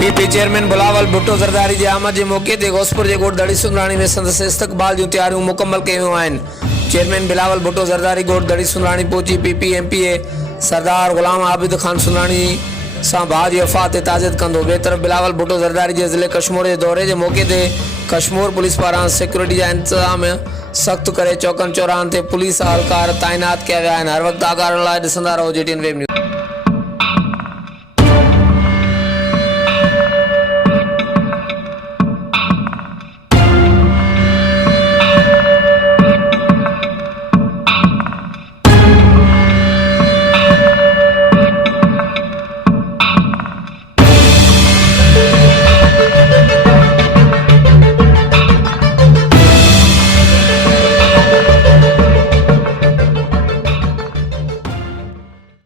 PP chairman बुलावल भुट्टो ज़रदारी जे आमद जे मौके ते घोसपुर जे ॻोठ दड़ी सुंदराणी में संदसि इस्तक़बाल जूं तैयारियूं मुकम्मल कयूं आहिनि। चेयरमैन बिलावल भुट्टो ज़रदारी ॻोठ दड़ी सुंदराणी पहुची पीपी एमपीए सरदार ग़ुलाम आबिद खान सुंदराणी सां भाउ जी वफ़ात ते ताज़ियत कंदो। ॿिए तरफ़ बिलावल भुट्टो ज़रदारी जे ज़िले कश्मीर जे दौरे जे मौके ते कश्मीर पुलिस पारां सिक्योरिटी जा इंतज़ाम सख़्तु करे चौकनि चौराहनि ते पुलिस अहलकार तैनात कया विया आहिनि। हर वक़्तु आगाह लाइ ॾिसंदा रहो JTN वेब न्यूज़।